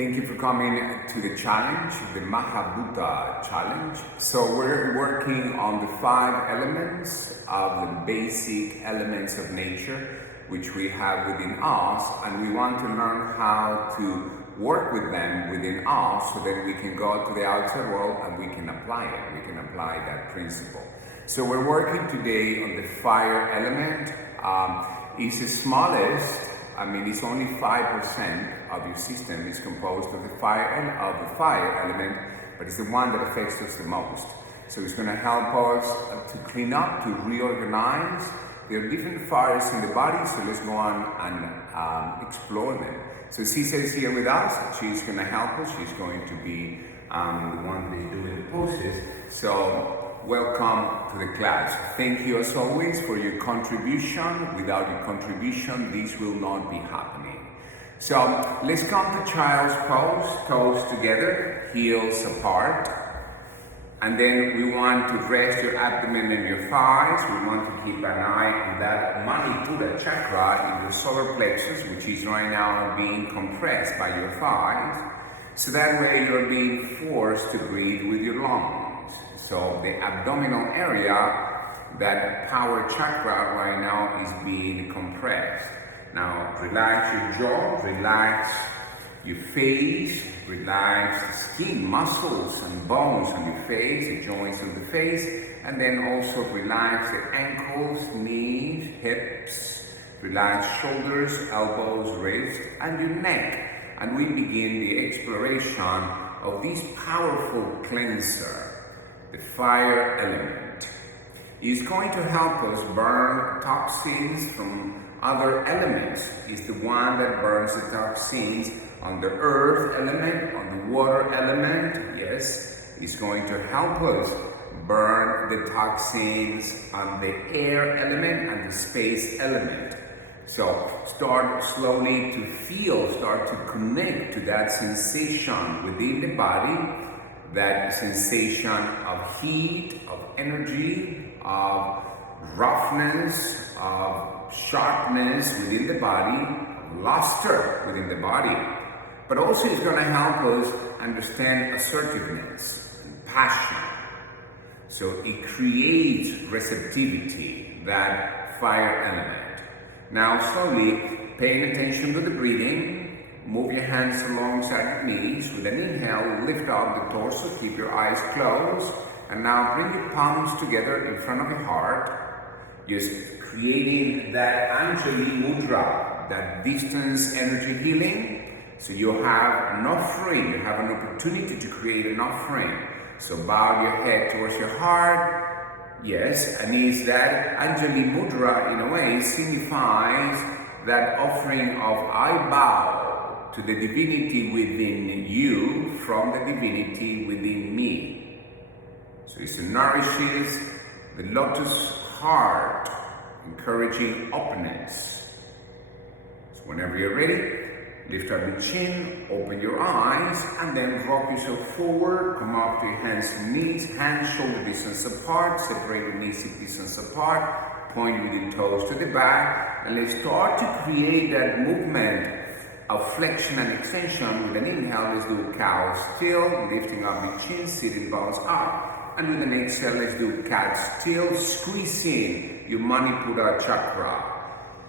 Thank you for coming to the challenge, the Mahabhuta challenge. So we're working on the 5 elements of the basic elements of nature which we have within us, and we want to learn how to work with them within us so that we can go to the outside world and we can apply it. We can apply that principle. So we're working today on the fire element. It's the smallest. It's only 5% of your system is composed of the fire element, but it's the one that affects us the most. So it's going to help us to clean up, to reorganize. There are different fires in the body, so let's go on and explore them. So Cisa is here with us. She's going to help us. She's going to be the one that's doing the poses. So welcome to the class. Thank you as always for your contribution. Without your contribution, this will not be happening. So let's come to child's pose, toes together, heels apart. And then we want to rest your abdomen and your thighs. We want to keep an eye on that Mahabhutas chakra in your solar plexus, which is right now being compressed by your thighs. So that way you're being forced to breathe with your lungs. So the abdominal area, that power chakra right now is being compressed. Now relax your jaw, relax your face, relax the skin, muscles and bones on your face, the joints of the face, and then also relax the ankles, knees, hips, relax shoulders, elbows, wrists, and your neck. And we begin the exploration of this powerful cleanser, the fire element. It's going to help us burn toxins from other elements. It's the one that burns the toxins on the earth element, on the water element. Yes, it's going to help us burn the toxins on the air element and the space element. So start slowly to feel, start to connect to that sensation within the body, that sensation of heat, of energy, of roughness, of sharpness within the body, of luster within the body. But also it's going to help us understand assertiveness and passion. So it creates receptivity, that fire element. Now slowly, paying attention to the breathing, move your hands alongside your knees. With an inhale, lift up the torso, keep your eyes closed, and now bring your palms together in front of your heart, just creating that Anjali Mudra, that distance energy healing. So you have an offering, you have an opportunity to create an offering. So bow your head towards your heart. Yes, and is that Anjali Mudra in a way signifies that offering of I bow to the divinity within you from the divinity within me. So it nourishes the lotus heart, encouraging openness. So whenever you're ready, lift up the chin, open your eyes, and then rock yourself forward. Come up to your hands and knees, hands shoulder distance apart, separate your knees hip distance apart, point with your toes to the back, and let's start to create that movement of flexion and extension. With an inhale, let's do cow still, lifting up your chin, sitting bones up, and with an exhale, let's do cat still, squeezing your Mahabhutas chakra.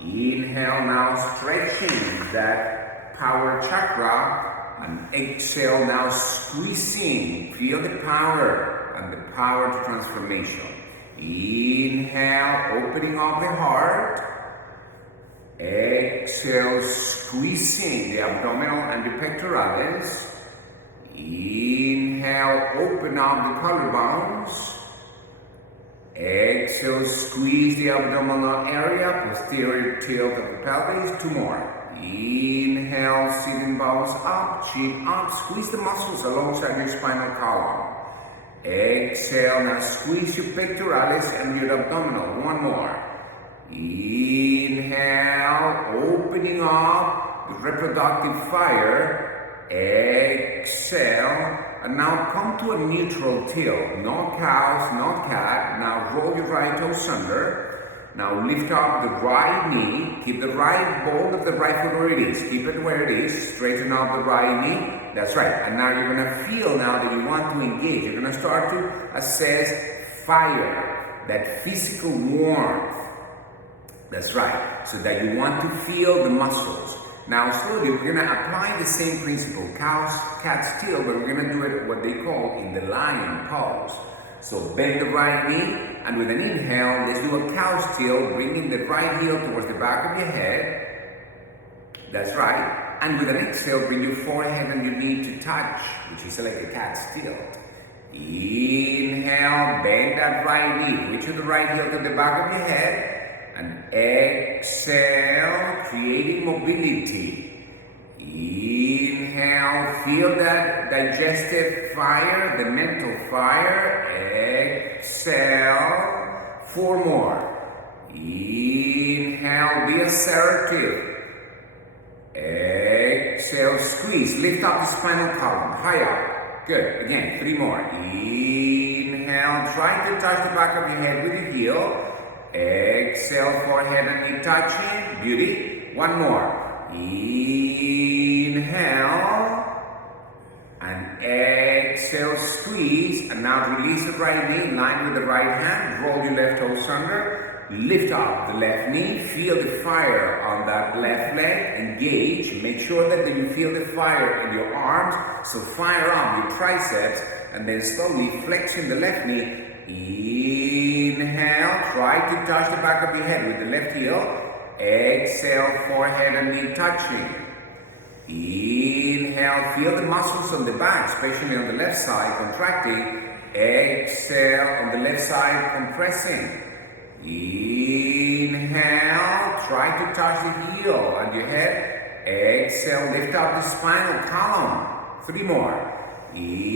Inhale now, stretching that power chakra, and exhale now, squeezing. Feel the power and the power to transformation. Inhale, opening up the heart. Exhale, squeezing the abdominal and the pectoralis. Inhale, open up the collarbones. Exhale, squeeze the abdominal area, posterior tilt of the pelvis. 2 more. Inhale, sitting bones up, chin up, squeeze the muscles alongside your spinal column. Exhale, now squeeze your pectoralis and your abdominal. 1 more. Inhale, opening up the reproductive fire. Exhale, and now come to a neutral tilt. No cows, no cat. Now roll your right toes under. Now lift up the right knee, keep the right ball of the right foot where it is, keep it where it is, straighten up the right knee, that's right. And now you're going to feel now that you want to engage, you're going to start to assess fire, that physical warmth, that's right, so that you want to feel the muscles. Now slowly we're going to apply the same principle, cat still, but we're going to do it what they call in the lion pose. So bend the right knee, and with an inhale, let's do a cow still, bringing the right heel towards the back of your head. That's right. And with an exhale, bring your forehead and your knee to touch, which is like a cat still. Inhale, bend that right knee, reach with the right heel to the back of your head. And exhale, creating mobility. Inhale, feel that digestive fire, the mental fire. Exhale, 4 more. Inhale, be assertive. Exhale, squeeze, lift up the spinal column, high up. Good, again, 3 more. Inhale, try to touch the back of your head with your heel. Exhale, forehead and knee touching, beauty. 1 more. Inhale and exhale, squeeze, and now release the right knee in line with the right hand, roll your left toes under, lift up the left knee, feel the fire on that left leg, engage, make sure that you feel the fire in your arms, so fire up your triceps, and then slowly flexing the left knee. Inhale, try to touch the back of your head with the left heel. Exhale, forehead and knee touching. Inhale, feel the muscles on the back, especially on the left side, contracting. Exhale, on the left side, compressing. Inhale, try to touch the heel and your head. Exhale, lift up the spinal column. 3 more. Inhale,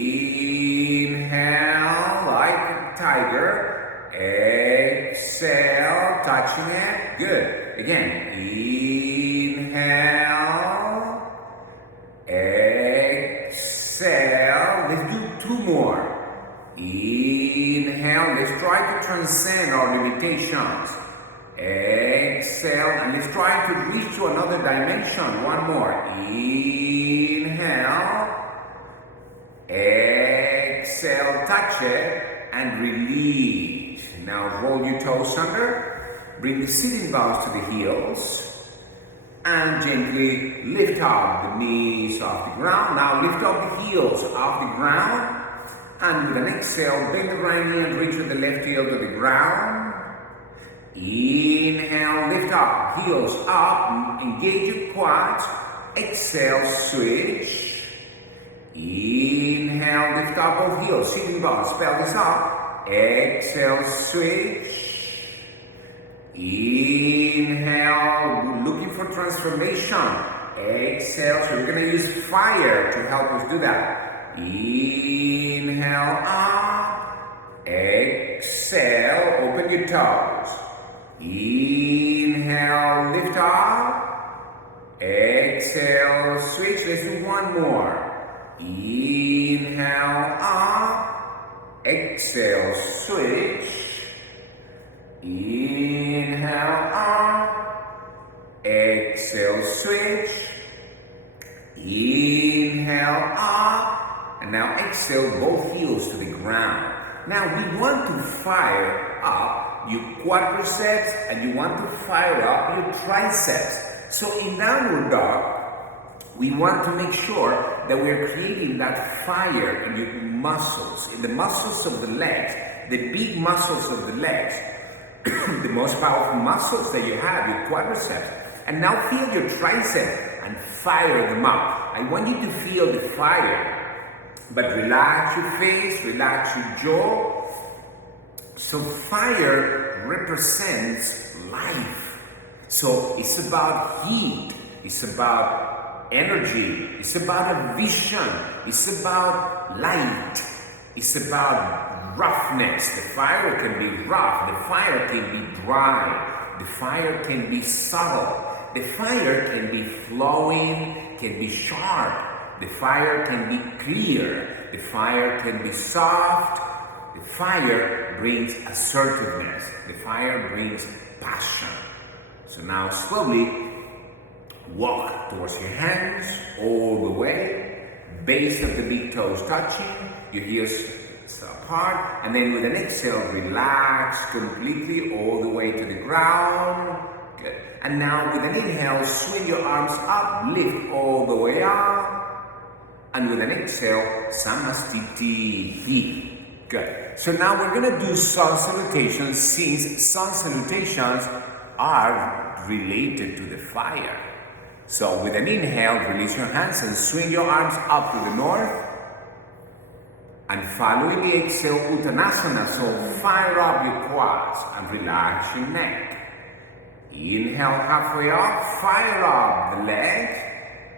like a tiger. Exhale, touching it. Good. Again, inhale, exhale. Let's do 2 more. Inhale, let's try to transcend our limitations. Exhale, and let's try to reach to another dimension. 1 more. Inhale, exhale, touch it, and release. Now roll your toes under. Bring the sitting bones to the heels and gently lift up the knees off the ground. Now lift up the heels off the ground, and with an exhale, bend the right knee and reach with the left heel to the ground. Inhale, lift up, heels up, engage your quads. Exhale, switch. Inhale, lift up both heels, sitting bones, pelvis up. Exhale, switch. Inhale, looking for transformation. Exhale, so we're going to use fire to help us do that. Inhale, up. Exhale, open your toes. Inhale, lift up. Exhale, switch. Let's do 1 more. Inhale, up. Exhale, switch. Inhale, up. Exhale, switch. Inhale, up. And now exhale, both heels to the ground. Now we want to fire up your quadriceps and you want to fire up your triceps. So in downward dog, we want to make sure that we're creating that fire in your muscles, in the muscles of the legs, the big muscles of the legs. The most powerful muscles that you have, your quadriceps. And now feel your triceps and fire them up. I want you to feel the fire, but relax your face, relax your jaw. So fire represents life. So it's about heat, it's about energy, it's about a vision, it's about light, it's about roughness. The fire can be rough, the fire can be dry, the fire can be subtle, the fire can be flowing, can be sharp, the fire can be clear, the fire can be soft, the fire brings assertiveness, the fire brings passion. So now slowly walk towards your hands all the way, base of the big toes touching, your heels apart, and then with an exhale, relax completely all the way to the ground. Good. And now with an inhale, swing your arms up, lift all the way up. And with an exhale, Samastiti. Good. So now we're going to do sun salutations, since sun salutations are related to the fire. So with an inhale, release your hands and swing your arms up to the north. And following the exhale, Uttanasana, so fire up your quads and relax your neck. Inhale halfway up, fire up the leg.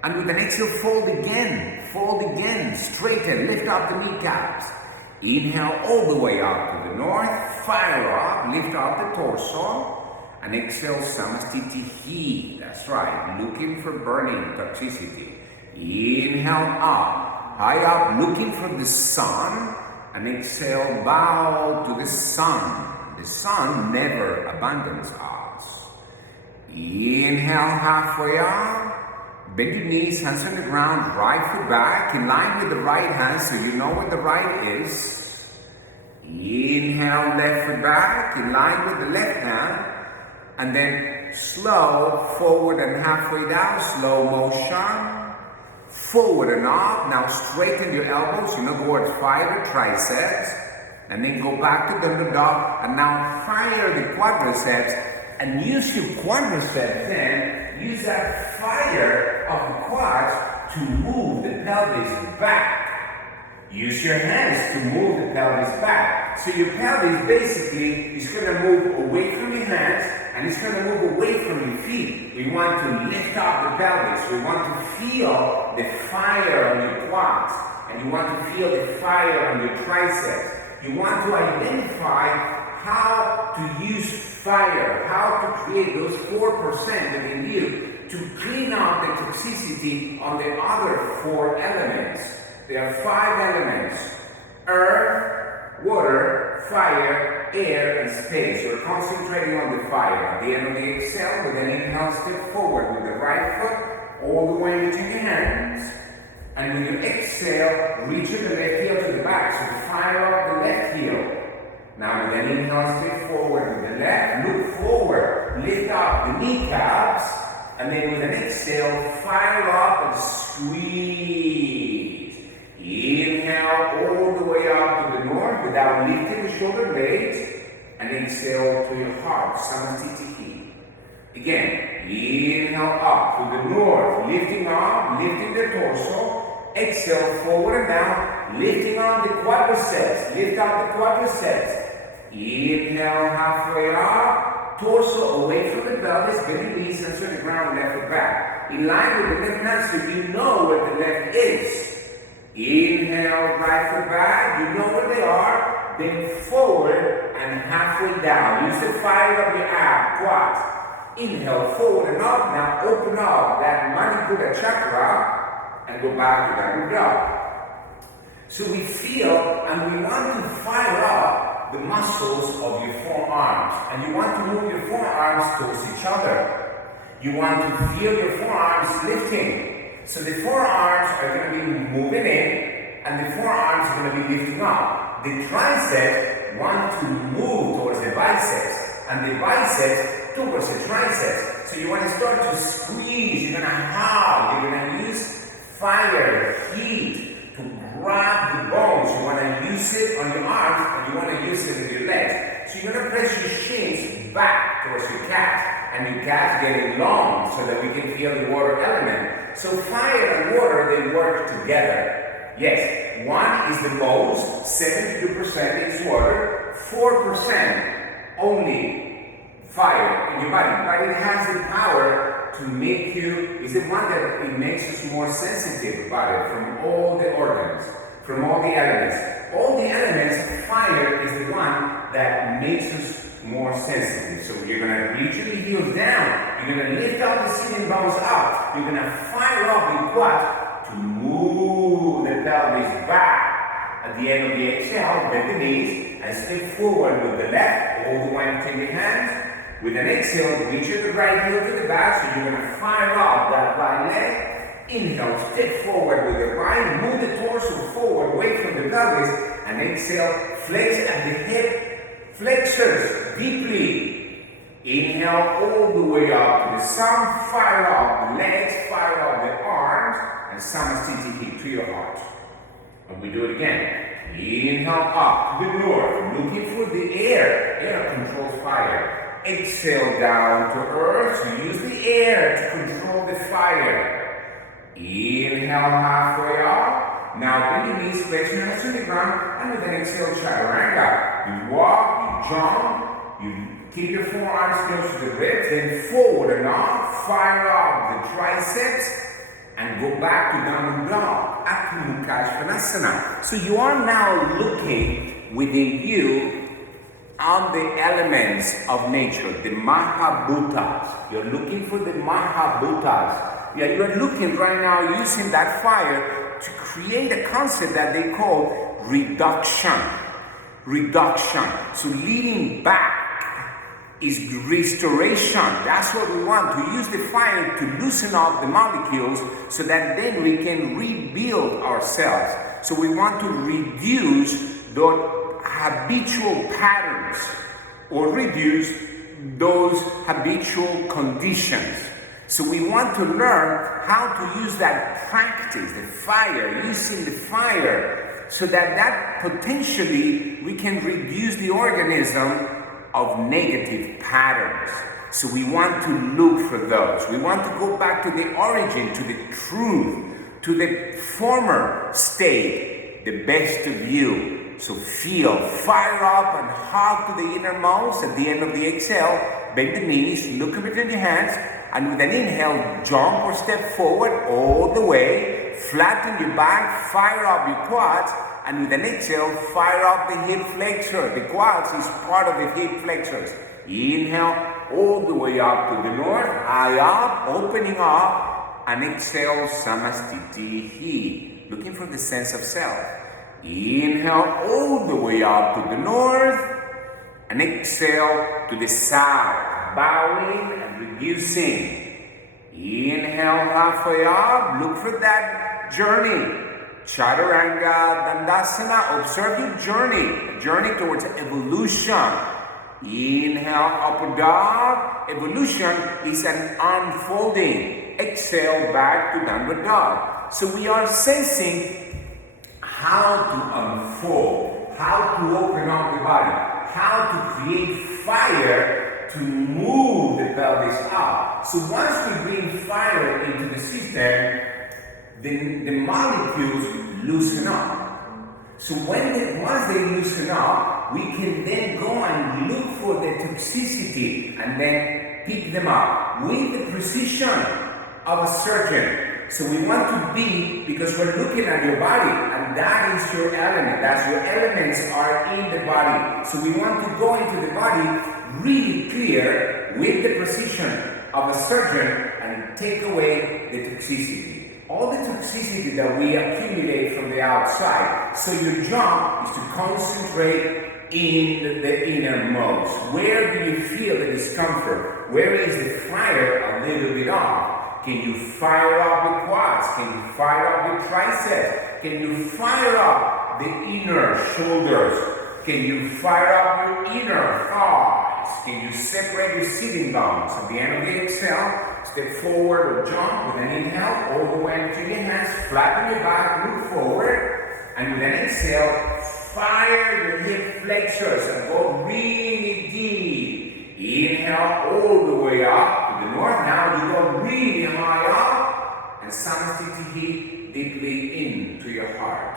And with an exhale, fold again, straighten, lift up the kneecaps. Inhale all the way up to the north, fire up, lift up the torso. And exhale, Samastiti. That's right, looking for burning toxicity. Inhale up, high up, looking for the sun. And exhale, bow to the sun. The sun never abandons us. Inhale, halfway up. Bend your knees, hands on the ground, right foot back, in line with the right hand, so you know what the right is. Inhale, left foot back, in line with the left hand. And then slow, forward and halfway down, slow motion. Forward and up. Now straighten your elbows, in other words, fire the triceps. And then go back to the dog. And now fire the quadriceps. And use your quadriceps then, use that fire of the quads to move the pelvis back. Use your hands to move the pelvis back. So your pelvis basically is going to move away from your hands and it's going to move away from your feet. We want to lift up the pelvis. We want to feel the fire on your quads. And you want to feel the fire on your triceps. You want to identify how to use fire, how to create those 4% within you to clean up the toxicity on the other 4 elements. There are 5 elements: earth, water, fire, air, and space. You're concentrating on the fire. At the end of the exhale, with an inhale, step forward with the right foot all the way into your hands. And with your exhale, reach with the left heel to the back. So fire up the left heel. Now with an inhale, step forward with the left, look forward, lift up the kneecaps, and then with an exhale, fire up and squeeze. Inhale all the way up to the north without lifting the shoulder blades, and exhale to your heart, Samastiti. Again, inhale up to the north, lifting up, lifting the torso. Exhale forward and down, lifting up the quadriceps, lift up the quadriceps. Inhale halfway up, torso away from the pelvis, bend the knees, hands on the ground, left foot back. In line with the left hand, so you know where the left is. Inhale, right foot back, you know where they are. Then forward and halfway down. Use the fire of your ab, quads. Inhale, forward and up. Now open up that Mahabhutas chakra and go back to that dog. So we feel and we want to fire up the muscles of your forearms, and you want to move your forearms towards each other. You want to feel your forearms lifting. So the forearms are going to be moving in, and the forearms are going to be lifting up. The triceps want to move towards the biceps, and the biceps towards the triceps. So you want to start to squeeze, you're going to hug, you're going to use fire, heat, to grab the bones. You want to use it on your arms and you want to use it with your legs. So you're going to press your shins back towards your calves, and your calves getting long so that we can feel the water element. So fire and water, they work together. Yes, one is the most, 72% is water, 4% only fire in your body. But it has the power to make you, is the one that it makes us more sensitive about it from all the organs, from all the elements. All the elements, fire is the one that makes us more sensitive. So you're going to reach your heels down, you're going to lift up the sitting bones up, you're going to fire up your quads to move the pelvis back. At the end of the exhale, bend the knees and step forward with the left, all the way to your hands. With an exhale, reach the right heel to the back, so you're going to fire up that right leg. Inhale, step forward with the right, move the torso forward, away from the pelvis, and exhale, flex at the hip flexors deeply. Inhale all the way up to the sun, fire up the legs, fire up the arms, and Samastiti to your heart. And we do it again. Inhale up to the north, looking for the air controls fire. Exhale down to earth, so use the air to control the fire. Inhale halfway up. Now bring your knees, flex your hands to the ground, and with an exhale, chaturanga. You walk, you jump, you keep your forearms close to the ribs, then forward and up, fire up the triceps, and go back to downward dog, Adho Mukha Svanasana. So you are now looking within you on the elements of nature, the Mahabhutas. You're looking for the Mahabhutas. Yeah, you're looking right now using that fire to create a concept that they call reduction. Reduction. So leading back is restoration. That's what we want, to use the fire to loosen up the molecules so that then we can rebuild ourselves. So we want to reduce those habitual patterns or reduce those habitual conditions. So we want to learn how to use that practice, the fire, using the fire, so that potentially we can reduce the organism of negative patterns. So we want to look for those. We want to go back to the origin, to the truth, to the former state, the best of you. So feel, fire up and hug to the innermost. At the end of the exhale, bend the knees, look between your hands, and with an inhale, jump or step forward all the way, flatten your back, fire up your quads, and with an exhale, fire up the hip flexor. The quads is part of the hip flexors. Inhale all the way up to the north, high up, opening up, and exhale, Samastiti, looking for the sense of self. Inhale all the way up to the north, and exhale to the south, bowing and reducing. Inhale halfway up, look for that journey. Chaturanga Dandasana, observe your journey, a journey towards evolution. Inhale, upper dog. Evolution is an unfolding. Exhale, back to downward dog. So we are sensing how to unfold, how to open up the body, how to create fire to move the pelvis up. So once we bring fire into the system, the molecules loosen up. So once they loosen up, we can then go and look for the toxicity and then pick them up with the precision of a surgeon. So we want to be, because we're looking at your body, and that is your element. That's your elements are in the body. So we want to go into the body really clear with the precision of a surgeon and take away the toxicity. All the toxicity that we accumulate from the outside. So your job is to concentrate in the innermost. Where do you feel the discomfort? Where is the fire a little bit off? Can you fire up the quads? Can you fire up your triceps? Can you fire up the inner shoulders? Can you fire up your inner thighs? Can you separate your sitting bones? At the end of the exhale, step forward or jump with an inhale, all the way into your hands, flatten your back, move forward, and with an exhale, fire your hip flexors and go really deep. Inhale all the way up to the north. Now you go really high up and Samastiti deeply into your heart.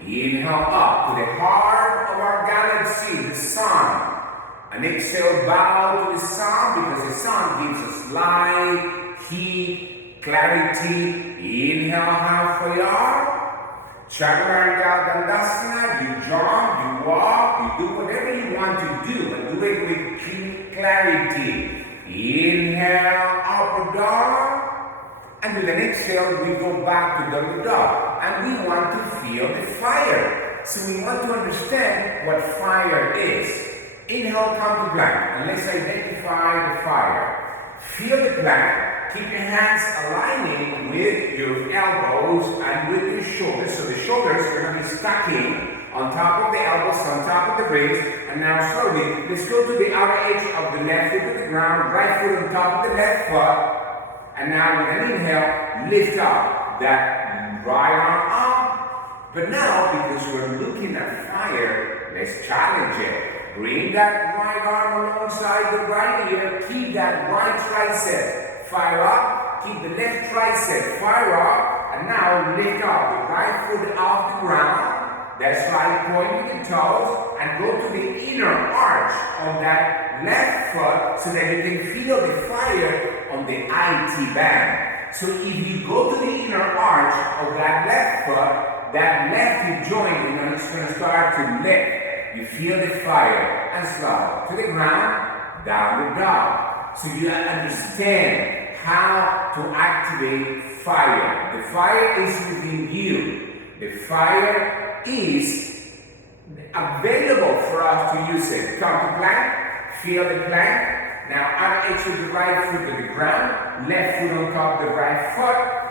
Inhale up to the heart of our galaxy, the sun. And exhale, bow to the sun, because the sun gives us light, heat, clarity. Inhale halfway up. Chaturanga Dandasana, you jump, you walk, you do whatever you want to do, but do it with clarity. Inhale, upper dog. And with an exhale, we go back to downward dog. And we want to feel the fire. So we want to understand what fire is. Inhale, come to plank, and let's identify the fire. Feel the plank. Keep your hands aligning with your elbows and with your shoulders. So the shoulders are going to be stacking on top of the elbows, on top of the wrist. And now slowly, let's go to the outer edge of the left foot to the ground, right foot on top of the left foot. And now with an inhale, lift up that right arm up. But now, because we're looking at fire, let's challenge it. Bring that right arm alongside the right ear. Keep that right tricep fire up. Keep the left tricep fire up. And now lift up the right foot off the ground. That's right, pointing the toes. And go to the inner arch on that left foot so that you can feel the fire on the IT band. So if you go to the inner arch of that left foot, that left hip joint is going to start to lift. You feel the fire and slide to the ground, downward dog. So you understand how to activate fire. The fire is within you. The fire is available for us to use it. Come to plank, feel the plank. Now outer edge of the right foot to the ground, left foot on top of the right foot.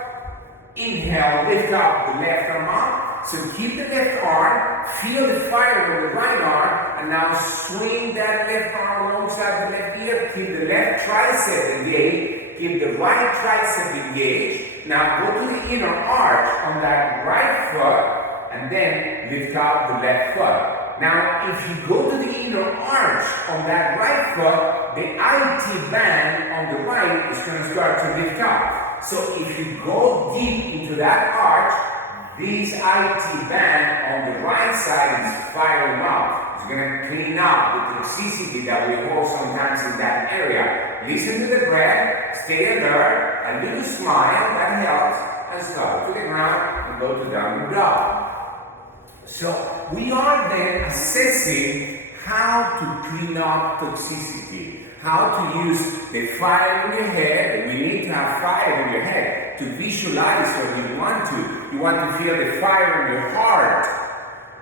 Inhale, lift up the left arm up. So keep the left arm, feel the fire with the right arm, and now swing that left arm alongside the left ear. Keep the left tricep engaged, keep the right tricep engaged. Now go to the inner arch on that right foot, and then lift up the left foot. Now if you go to the inner arch on that right foot, the IT band on the right is going to start to lift up. So if you go deep into that arch, this IT band on the right side is firing up. It's going to clean up the toxicity that we hold sometimes in that area. Listen to the breath, stay alert, a little smile, that helps, and slide to the ground and go to downward dog. So we are then assessing how to clean up toxicity, how to use the fire in your head. We need to have fire in your head to visualize what you want to. You want to feel the fire in your heart.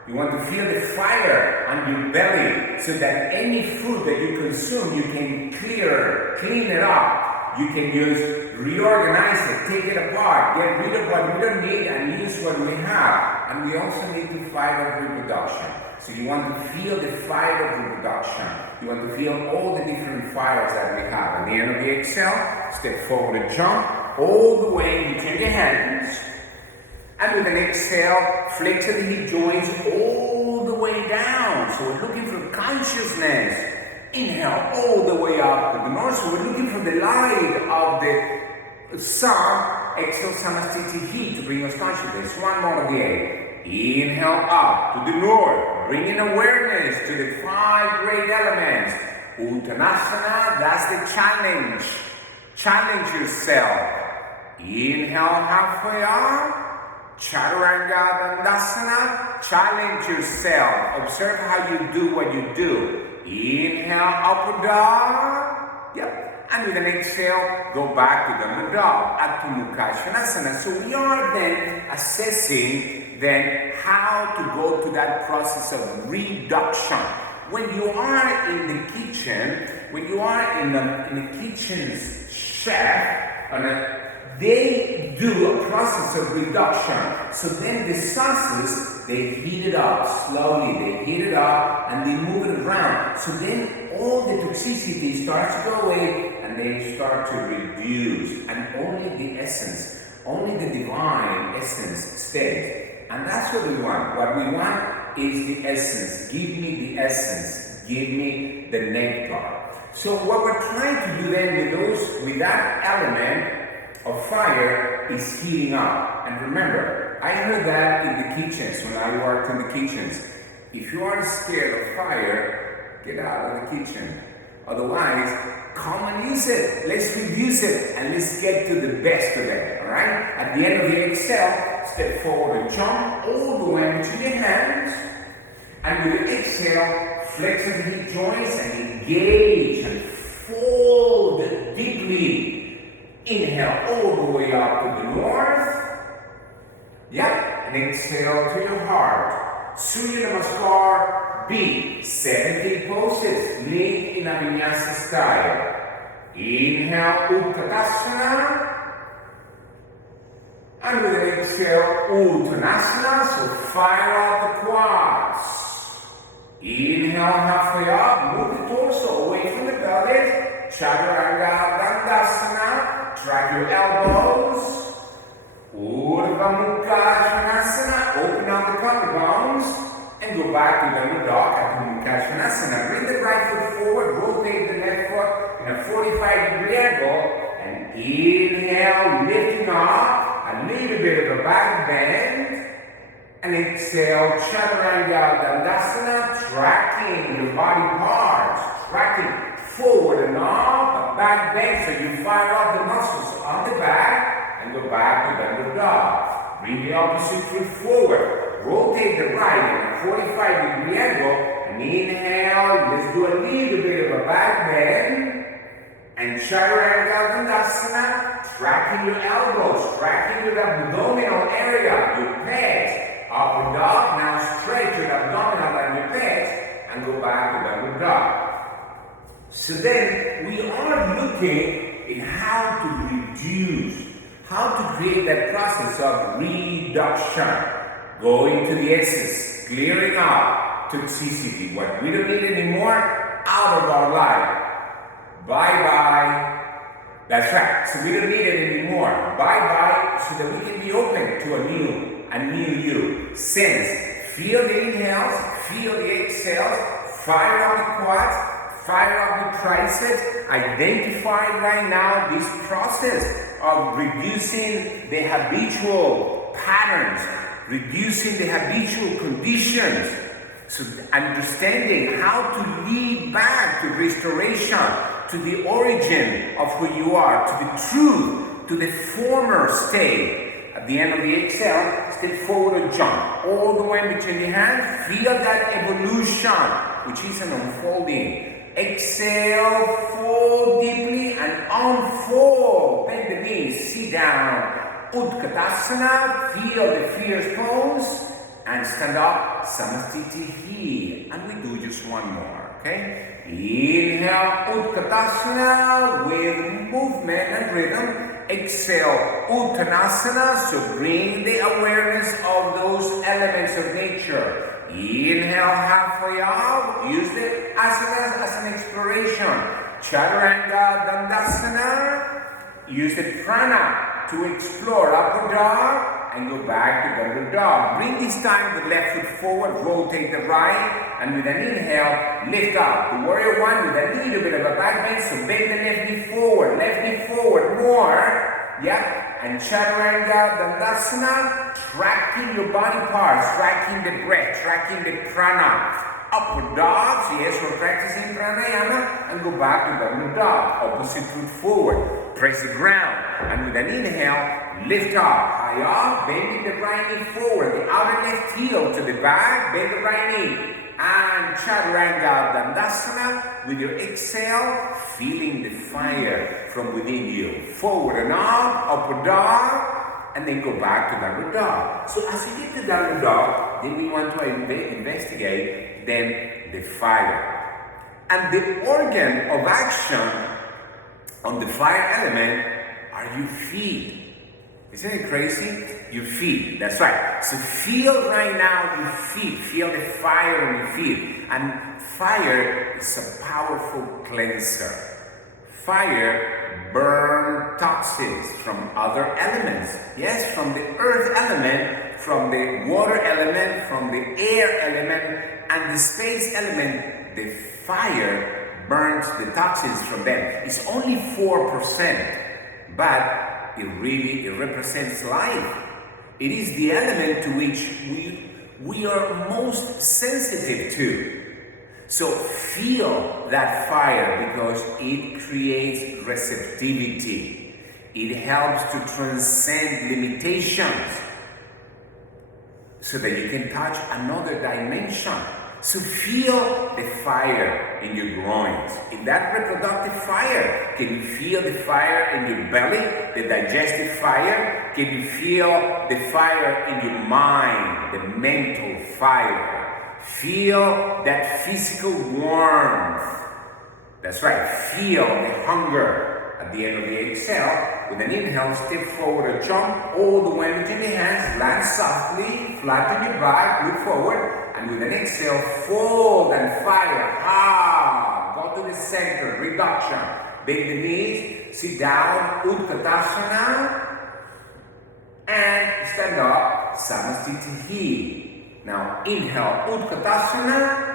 You want to feel the fire on your belly so that any food that you consume, you can clean it up. You can use, reorganize it, take it apart, get rid of what we don't need and use what we have. And we also need to fight of reproduction. So you want to feel the fire of reproduction. You want to feel all the different fires that we have. At the end of the exhale, step forward and jump all the way between your hands. And with an exhale, flex the hip joints all the way down. So we're looking for consciousness. Inhale all the way up to the north. So we're looking for the light of the sun. Exhale, Samastiti heat to bring us consciousness. One more again. Inhale up to the north, bringing awareness to the 5 great elements. Uttanasana, that's the challenge. Challenge yourself. Inhale halfway up. Chaturanga Dandasana, challenge yourself. Observe how you do what you do. Inhale, upward dog. Yep. And with an exhale, go back to the dog, Adho Mukha Svanasana. So we are then assessing how to go to that process of reduction. When you are in the kitchen, when you are in the kitchen chef, they do a process of reduction. So then the sauces, they heat it up slowly, they heat it up and they move it around. So then all the toxicity starts to go away and they start to reduce. And only the essence, only the divine essence stays. And that's what we want. What we want is the essence. Give me the essence. Give me the nectar. So what we're trying to do then with that element of fire is heating up. And remember, I heard that in the kitchens when I worked in the kitchens. If you are scared of fire, get out of the kitchen. Otherwise, come and use it. Let's reduce it and let's get to the best of it. Alright? At the end of the exhale, step forward and jump all the way into your hands. And with the exhale, flex the hip joints and engage and fold deeply. Inhale all the way up to the north. Yep. And exhale to your heart. Surya Namaskar. B. 17 poses, linked in a vinyasa style. Inhale, Utkatasana. And with an exhale, Uttanasana, so fire out the quads. Inhale, halfway up, move the torso away from the pelvis. Chaturanga Dandasana, track your elbows. Urdhva Mukha Svanasana, open up the collarbones. And go back to Dharma Dog, Adho Mukha Svanasana. Bring the right foot forward, rotate the left foot in a 45-degree angle. And inhale, lifting up. A little bit of a back bend, and exhale, Chaturanga Dandasana, tracking your body parts, tracking forward and up, a back bend, so you fire up the muscles on the back, and go back to Dharma Dog. Bring the opposite foot forward, rotate the right in a 45-degree angle, and inhale, let's do a little bit of a back bend, and Chaturanga Dandasana, tracking your elbows, tracking your abdominal area, your pecs, upper dog, now stretch your abdominal and your pecs, and go back to downward dog. So then, we are looking at how to reduce, how to create that process of reduction, going to the essence, clearing out toxicity, what we don't need anymore, out of our life. Bye-bye. That's right. So we don't need it anymore. Bye-bye, so that we can be open to a new you. Sense, feel the inhales, feel the exhales, fire up the quads, fire up the triceps. Identify right now this process of reducing the habitual patterns, reducing the habitual conditions. So understanding how to lead back to restoration, to the origin of who you are, to the truth, to the former state. At the end of the exhale, step forward or jump. All the way between the hands, feel that evolution, which is an unfolding. Exhale, fold deeply and unfold. Bend the knees, sit down. Utkatasana, feel the fierce pose. And stand up, Samastiti. And we do just one more, okay? Inhale, Utkatasana with movement and rhythm. Exhale, Uttanasana, so bring the awareness of those elements of nature. Inhale, halfway up, use the asanas as an exploration. Chaturanga Dandasana, use the prana to explore upper dog. And go back to downward dog. Bring this time the left foot forward, rotate the right, and with an inhale, lift up. The warrior one with a little bit of a back bend, so bend the left knee forward, more. Yeah, and Chaturanga Dandasana, tracking your body parts, tracking the breath, tracking the prana. Upward dogs, yes, we're practicing pranayama, and go back to downward dog. Opposite foot forward, press the ground, and with an inhale, lift up, high up, bending the right knee forward, the outer left heel to the back, bend the right knee, and Chaturanga Dandasana, with your exhale, feeling the fire from within you. Forward and up, upward dog, and then go back to downward dog. So as you get to downward dog, then we want to investigate then the fire. And the organ of action on the fire element are your feet. Isn't it crazy? Your feet, that's right. So feel right now your feet, feel the fire on your feet. And fire is a powerful cleanser. Fire burns toxins from other elements. Yes, from the earth element, from the water element, from the air element, and the space element. The fire burns the toxins from them. It's only 4%, but it represents life. It is the element to which we are most sensitive to. So feel that fire because it creates receptivity. It helps to transcend limitations so that you can touch another dimension. So feel the fire in your groins. In that reproductive fire, can you feel the fire in your belly, the digestive fire? Can you feel the fire in your mind, the mental fire? Feel that physical warmth. That's right, feel the hunger. At the end of the exhale, with an inhale, step forward or jump all the way into the hands, land softly, flatten your back, look forward, and with an exhale, fold and fire. Go to the center, reduction. Bend the knees, sit down, Utkatasana, and stand up, Samasthiti. Now inhale, Utkatasana.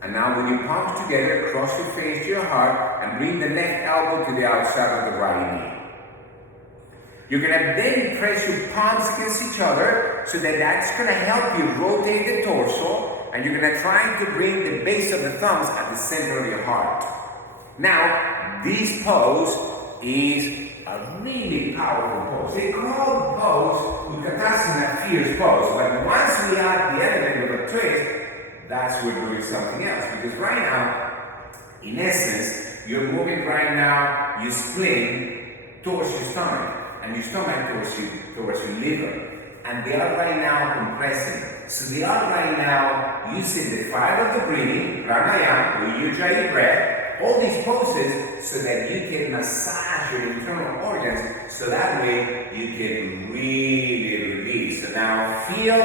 And now with your palms together, cross your face to your heart and bring the left elbow to the outside of the right knee. You're going to then press your palms against each other so that that's going to help you rotate the torso, and you're going to try to bring the base of the thumbs at the center of your heart. Now, this pose is a really powerful pose. They call the pose Utkatasana fierce pose, but once we add the element of a twist, that's when we're doing something else. Because right now, in essence, you're moving right now, you're splitting towards your stomach, and your stomach towards your liver. And they are right now compressing. So they are right now using the fire of the breathing, pranayama, with ujjayi breath, all these poses, so that you can massage your internal organs, so that way you can really release. So now feel,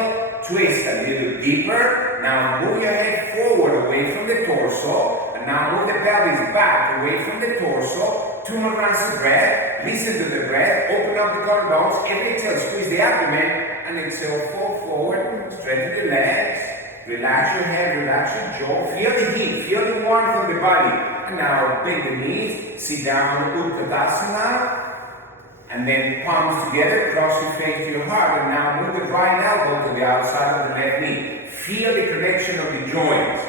twist a little deeper. Now move your head forward away from the torso, and now move the pelvis back away from the torso. 2 more rounds of breath. Listen to the breath. Open up the collarbones. Every exhale, squeeze the abdomen, and exhale, fall forward. Straighten the legs. Relax your head. Relax your jaw. Feel the heat. Feel the warmth from the body. And now bend the knees. Sit down, Utkatasana. And then palms together, cross your face to your heart, and now move the right elbow to the outside of the left knee. Feel the connection of the joints.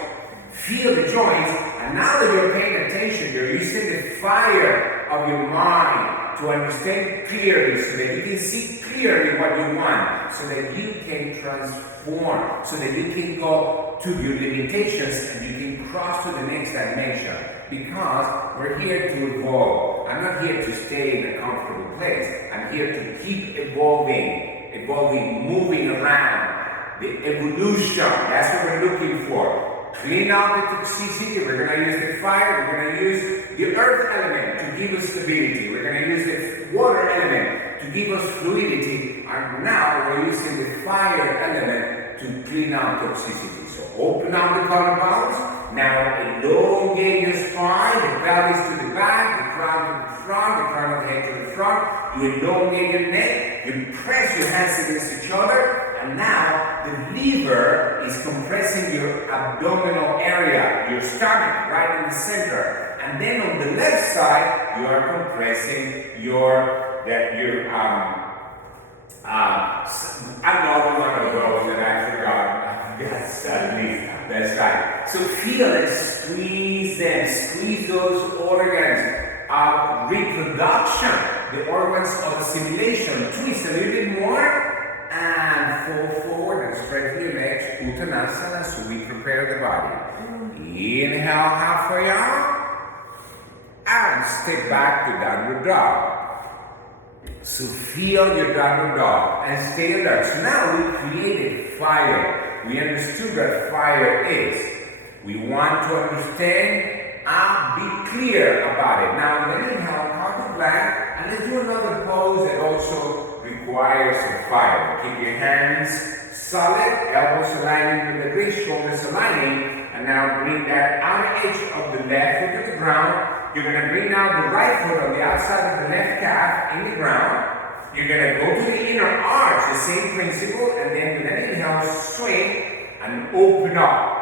Feel the joints, and now that you're paying attention, you're using the fire of your mind to understand clearly, so that you can see clearly what you want, so that you can transform, so that you can go to your limitations and you can cross to the next dimension. Because we're here to evolve. I'm not here to stay in a comfortable place. I'm here to keep evolving, moving around. The evolution, that's what we're looking for. Clean out the toxicity. We're going to use the fire. We're going to use the earth element to give us stability. We're going to use the water element to give us fluidity. And now we're using the fire element to clean out toxicity. So open up the collarbones. Now elongate your spine, the pelvis to the back, the crown to the front, the crown of the head to the front. You elongate your neck, you press your hands against each other, and now the liver is compressing your abdominal area, your stomach, right in the center. And then on the left side, you are compressing another one of those that I forgot. Yes, at least. That's right. So feel it, squeeze them, squeeze those organs of reproduction, the organs of assimilation. Twist a little bit more and fall forward and spread your legs, Uttanasana, so we prepare the body. Inhale halfway out and step back to downward dog. So feel your downward dog and stay alert. So now we created fire. We understood what fire is. We want to understand and be clear about it. Now, let me inhale, heart to blank, and let's do another pose that also requires some fire. Keep your hands solid, elbows aligning with the wrist, shoulders aligning, and now bring that outer edge of the left foot to the ground. You're going to bring now the right foot on the outside of the left calf in the ground. You're going to go to the inner arch, the same principle, and then with an inhale, swing and open up.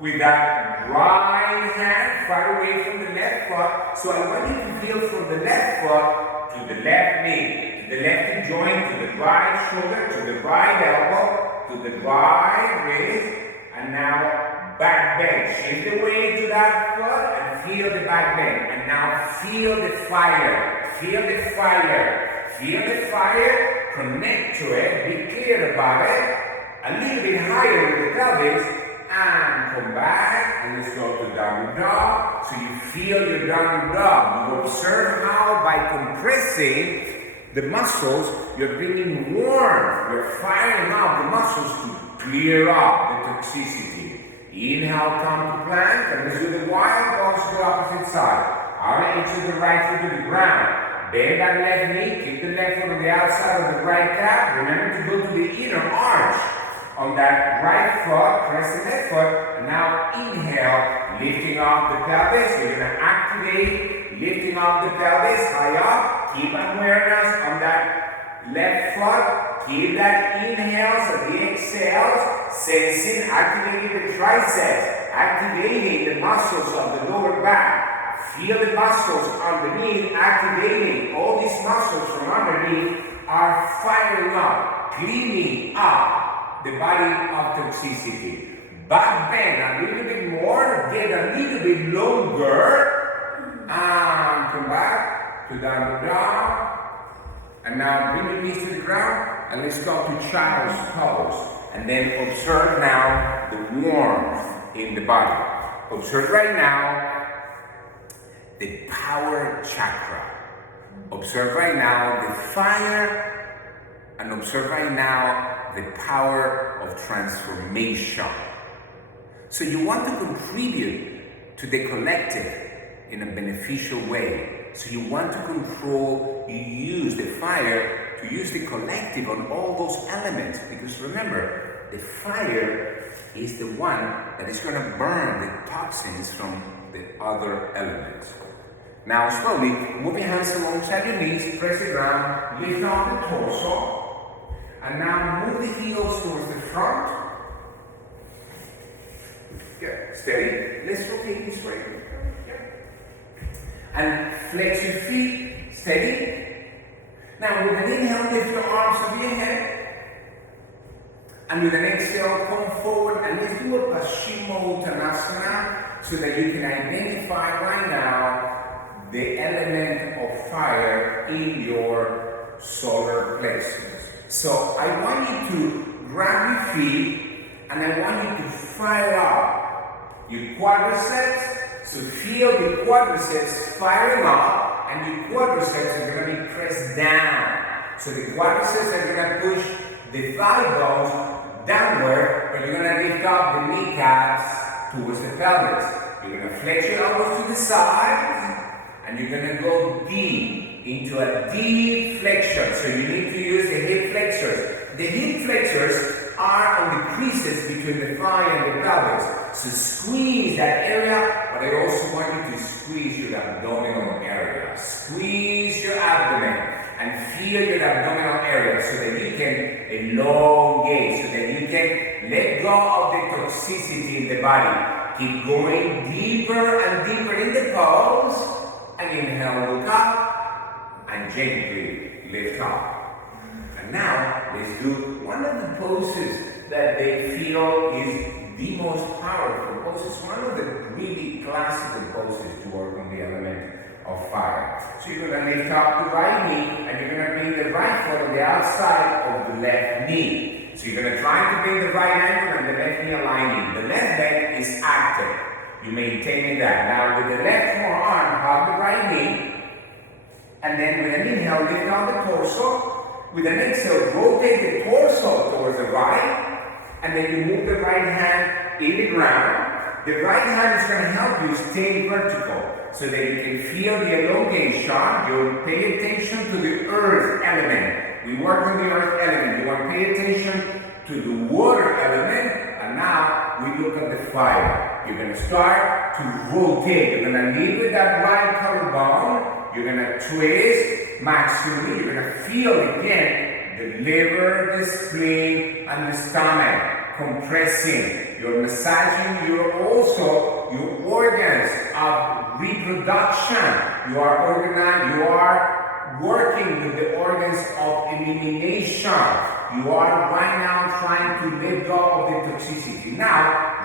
With that right hand far away from the left foot. So I want you to feel from the left foot to the left knee, to the left joint, to the right shoulder, to the right elbow, to the right wrist, and now back bend. Shift the weight to that foot and feel the back bend. And now feel the fire. Feel the fire. Feel the fire, connect to it, be clear about it, a little bit higher with the pelvis, and come back, and let's go to downward dog. So you feel your downward dog. You observe how by compressing, the muscles, you're bringing warmth, you're firing up the muscles to clear up the toxicity. Inhale, come to plank, and let's do the wild pose to the opposite side. Out into the right foot to the ground. Bend that left knee, keep the left foot on the outside of the right calf. Remember to go to the inner arch. On that right foot, press the left foot, and now inhale, lifting off the pelvis. You're going to activate, lifting off the pelvis, high up. Keep awareness on that left foot. Keep that inhale, so the exhales, sensing, activating the triceps, activating the muscles of the lower back. Feel the muscles underneath activating. All these muscles from underneath are firing up, cleaning up the body of toxicity. Back bend a little bit more, get a little bit longer, and come back to down dog. And now bring your knees to the ground, and let's go to child's pose. And then observe now the warmth in the body. Observe right now the power chakra. Observe right now the fire, and observe right now the power of transformation. So you want to contribute to the collective in a beneficial way. So you want to control, you use the fire to use the collective on all those elements. Because remember, the fire is the one that is going to burn the toxins from the other elements. Now slowly, move your hands alongside your knees, press the ground, lift up the torso. And now move the heels towards the front. Yeah, steady. Let's rotate this way. Yeah. And flex your feet, steady. Now with an inhale, lift your arms above your head. And with an exhale, come forward and let's do a Paschimottanasana so that you can identify right now the element of fire in your solar plexus. So I want you to grab your feet and I want you to fire up your quadriceps. So feel the quadriceps firing up and your quadriceps are going to be pressed down. So the quadriceps are going to push the thigh bones downward, but you're going to lift up the kneecaps towards the pelvis. You're going to flex your elbows to the side and you're going to go deep into a deep flexion. So you need to use the hip flexors. The hip flexors are on the creases between the thigh and the pelvis. So squeeze that area, but I also want you to squeeze your abdominal area. Squeeze your abdomen and feel your abdominal area so that you can elongate, so that you can let go of the toxicity in the body. Keep going deeper and deeper in the pose. And inhale, look up, and gently lift up. And now, let's do one of the poses that they feel is the most powerful poses, one of the really classical poses to work on the element of fire. So you're going to lift up the right knee, and you're going to bring the right foot on the outside of the left knee. So you're going to try to bring the right ankle and the left knee aligning. The left leg is active. You maintain that. Now with the left forearm, hug the right knee, and then with an inhale, lift out the torso. With an exhale, rotate the torso towards the right, and then you move the right hand in the ground. The right hand is going to help you stay vertical so that you can feel the elongation. You pay attention to the earth element. We work on the earth element. You want to pay attention to the water element, and now we look at the fire. You're going to start to rotate. You're going to lead with that right collarbone. You're going to twist maximally. You're going to feel again the liver, the spleen, and the stomach compressing. You're massaging your organs of reproduction. You are organized. You are working with the organs of elimination. You are right now trying to let go of the toxicity. Now,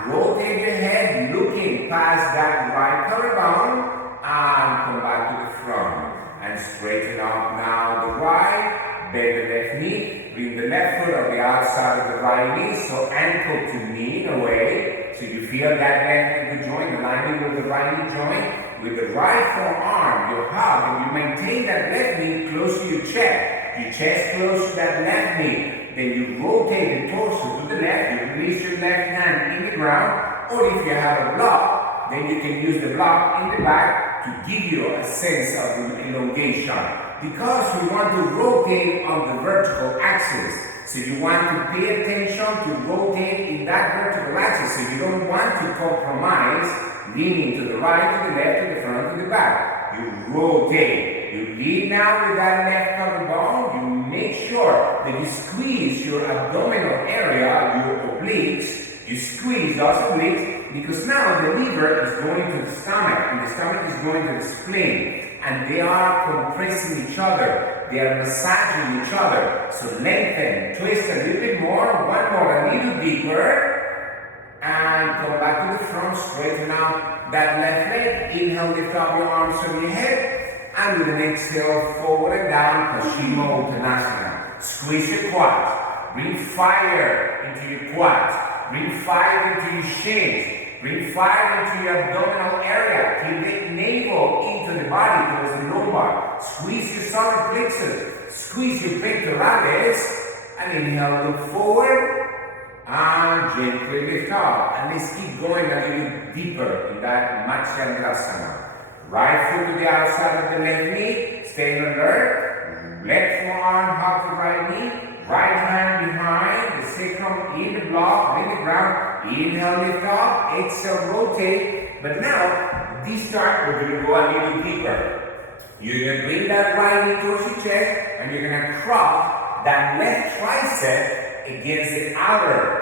rotate your head, looking past that right collarbone, and come back to the front. And straighten up now the right, bend the left knee, bring the left foot on the outside of the right knee, so ankle to knee in a way, so you feel that left ankle joint aligning with the right knee joint. With the right forearm, you hug and you maintain that left knee close to your chest close to that left knee. Then you rotate the torso to the left, you release your left hand in the ground, or if you have a block, then you can use the block in the back to give you a sense of elongation. Because we want to rotate on the vertical axis, so you want to pay attention to rotate in that vertical axis, so you don't want to compromise leaning to the right, to the left, to the front, to the back. You rotate. You lean now with that left collarbone. You make sure that you squeeze your abdominal area, your obliques. You squeeze those obliques because now the liver is going to the stomach and the stomach is going to the spleen. And they are compressing each other. They are massaging each other. So lengthen, twist a little bit more, one more, a little deeper. And come back to the front, straighten out that left leg. Inhale, lift up your arms from your head. And with an exhale, forward and down, Paschimottanasana Uttanasana. Squeeze your quads. Bring fire into your quads. Bring fire into your shins. Bring fire into your abdominal area. Keep the navel into the body towards the lumbar. Squeeze your solar plexus. Squeeze your pectoralis. And inhale, look forward. And gently lift up. And let's keep going a little deeper in that Matsyendrasana. Right foot to the outside of the left knee. Stay alert. Left forearm hug the right knee. Right hand behind. The sacrum in the block, in the ground. Inhale, lift up. Exhale, rotate. But now, this time we're going to go a little deeper. You're going to bring that right knee towards your chest. And you're going to cross that left tricep against the outer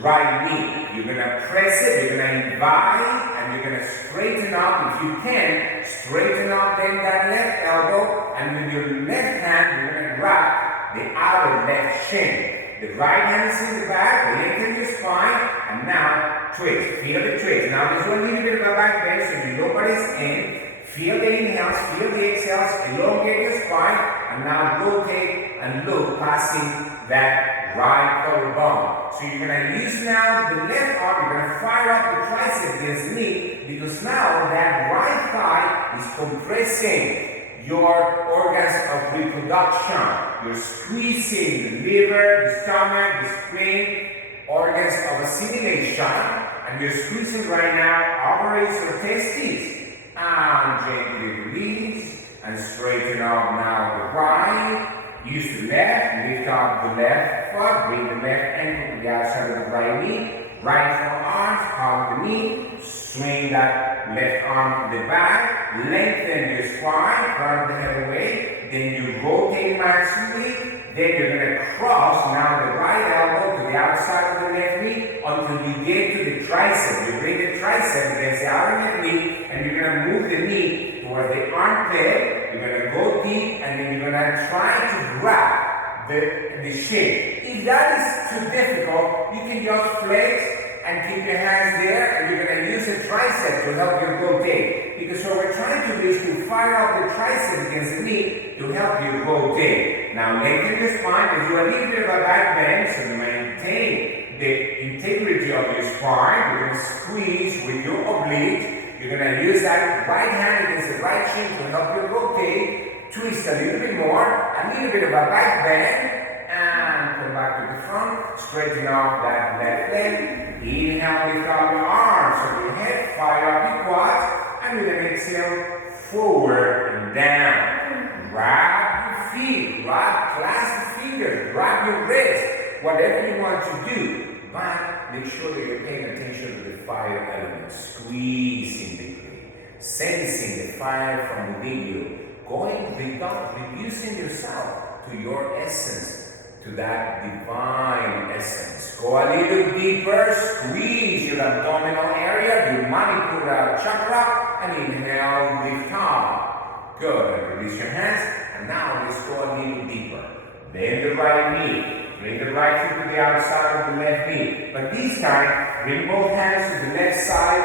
right knee. You're going to press it, you're going to invite, and you're going to straighten up. If you can, straighten up then that left elbow, and with your left hand, you're going to grab the outer left shin. The right hand is in the back, lengthen your spine, and now twist. Feel the twist. Now there's one little bit of a back bend, so your lower is in. Feel the inhales, feel the exhales, elongate your spine, and now rotate and look, passing that right collarbone. So you're going to use now the left arm, you're going to fire up the tricep against the knee, because now that right thigh is compressing your organs of reproduction. You're squeezing the liver, the stomach, the spleen, organs of assimilation, and you're squeezing right now ovaries or testes. And gently release and straighten up now the right. Use the left, lift up the left foot, bring the left ankle to the outside of the right knee. Right forearm, hug the knee, swing that left arm to the back, lengthen your spine, turn the head away, then you rotate maximally, then you're going to cross now the right elbow to the outside of the left knee until you get to the tricep. You bring the tricep against the outer left knee, and you're going to move the knee towards the armpit. You're going to go deep, and then you're going to try to grab the shin. If that is too difficult, you can just flex and keep your hands there, and you're going to use a tricep to help you rotate. Because what we're trying to do is to fire up the tricep against the knee to help you rotate. Now lengthen your spine, and do a little bit of a back bend, so to maintain the integrity of your spine. You're going to squeeze with your oblique. You're going to use that right hand against the right shin to help you rotate. Twist a little bit more, a little bit of a back bend, and come back to the front, straighten up that left leg. Inhale, lift up your arms over your head, fire up your quads, and with an exhale, forward and down. Grab your feet, clasp the fingers, grab your wrist, whatever you want to do, but make sure that you're paying attention to the fire element, squeezing deeply, sensing the fire from within you. Reducing yourself to your essence, to that divine essence. Go a little deeper, squeeze your abdominal area, your Manipura chakra, and inhale, lift up. Good, release your hands, and now let's go a little deeper. Bend the right knee, bring the right foot to the outside of the left knee, but this time, bring both hands to the left side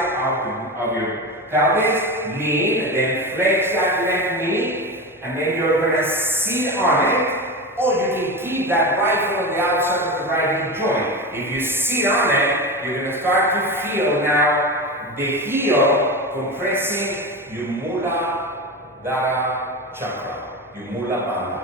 of your pelvis, lean, then flex that left knee, and then you're going to sit on it, or you can keep that right foot on the outside of the right hip joint. If you sit on it, you're going to start to feel now the heel compressing your Muladhara chakra, your Mula Bandha.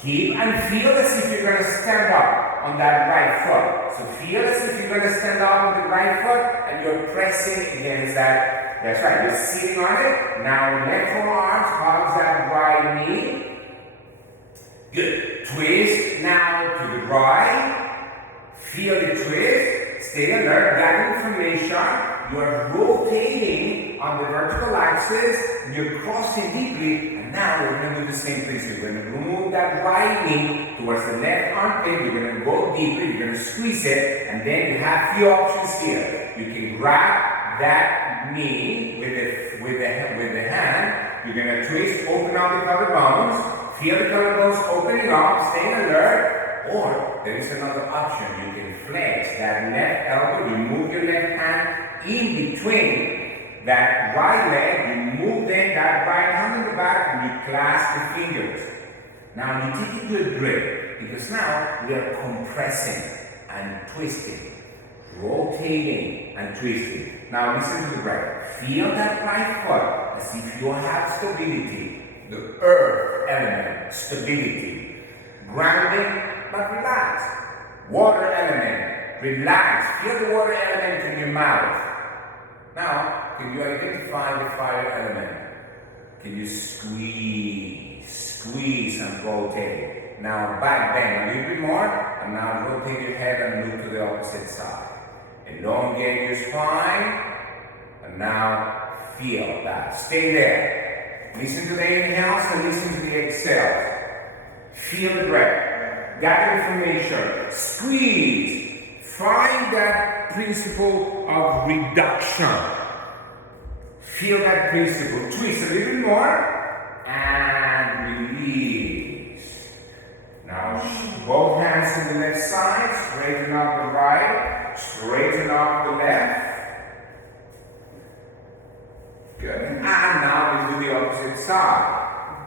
Keep and feel as if you're going to stand up on that right foot. So feel as if you're going to stand up on the right foot and you're pressing against that. That's right, you're sitting on it. Now left forearm hugs that right knee. Good. Twist now to the right. Feel the twist. Stay alert. That information. You are rotating on the vertical axis. You're crossing deeply. And now we're going to do the same thing. So you're going to remove that right knee towards the left armpit. You're going to go deeper. You're going to squeeze it. And then you have few options here. You can grab that knee with the hand. You're going to twist, open up the collarbones. Feel the collarbones opening up. Stay alert. Or there is another option. You can flex that left elbow. You move your left hand in between that right leg. You move then that right hand in the back and you clasp the fingers. Now you take a good grip because now we are compressing and twisting, rotating and twisting. Now listen to the breath. Feel that right foot as if you have stability. The earth element, stability. Grounding, but relax. Water element, relax. Feel the water element in your mouth. Now, can you identify the fire element? Can you squeeze and rotate? Now back bend a little bit more, and now rotate your head and look to the opposite side. Elongate your spine, and now feel that. Stay there. Listen to the inhales and listen to the exhales. Feel the breath. Gather information. Squeeze. Find that principle of reduction. Feel that principle. Twist a little more and release. Now both hands on the left side. Straighten up the right. Straighten up the left. Good. And now we do the opposite side.